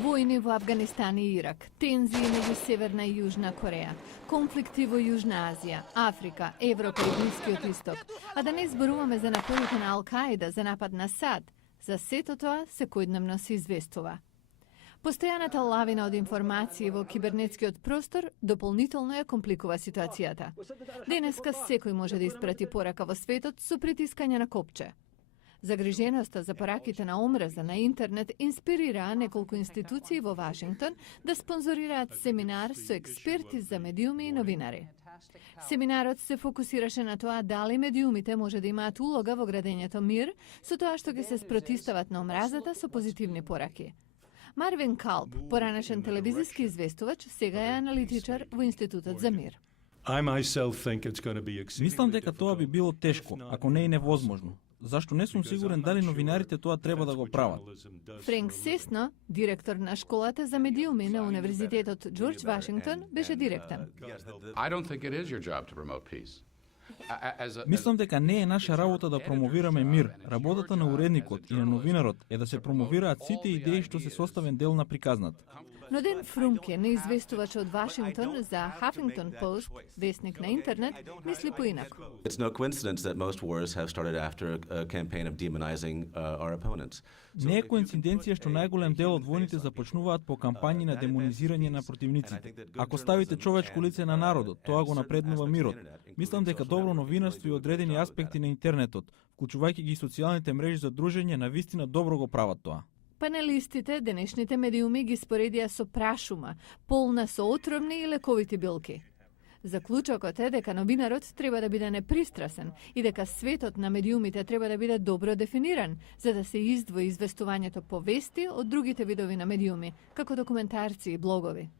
Војни во Авганистан и Ирак, тензии меѓу Северна и Јужна Кореја, конфликти во Јужна Азија, Африка, Европа и Блискиот Исток, а да не зборуваме за напорите на Ал-Каида за напад на САД, за сето тоа секојдневно се известува. Постојаната лавина од информации во кибернетскиот простор дополнително ја компликува ситуацијата. Денеска секој може да испрати порака во светот со притискање на копче. Загриженоста за пораките на омраза на интернет инспирираа неколку институции во Вашингтон да спонзорираат семинар со експерти за медиуми и новинари. Семинарот се фокусираше на тоа дали медиумите може да имаат улога во градењето мир со тоа што ќе се спротистават на омразата со позитивни пораки. Марвин Калп, поранешен телевизиски известувач, сега е аналитичар во Институтот за мир. Мислам дека тоа би било тешко, ако не и невозможно. Зашто не сум сигурен дали новинарите тоа треба да го прават. Френк Сесно, директор на школата за медиуми на Универзитетот Џорџ Вашингтон, беше директен. Мислам дека не е наша работа да промовираме мир. Работата на уредникот и на новинарот е да се промовираат сите идеи што се составен дел на приказната. Но Ден Фрумке, неизвестувач од Вашингтон за Huffington Post, весник на интернет, мисли поинаку. It's no coincidence that most wars have started after a campaign of demonizing our opponents. Не е коинциденција што најголем дел од војните започнуваат по кампањи на демонизирање на противниците. Ако ставите човечко лице на народот, тоа го напреднува мирот. Мислам дека добро новинарство и одредени аспекти на интернетот, вклучувајќи ги социјалните мрежи за дружење, навистина добро го прават тоа. Панелистите денешните медиуми ги споредија со прашума, полна со отровни и лековити билки. Заклучокот е дека новинарот треба да биде непристрасен и дека светот на медиумите треба да биде добро дефиниран, за да се издвои известувањето по вести од другите видови на медиуми, како документарци и блогови.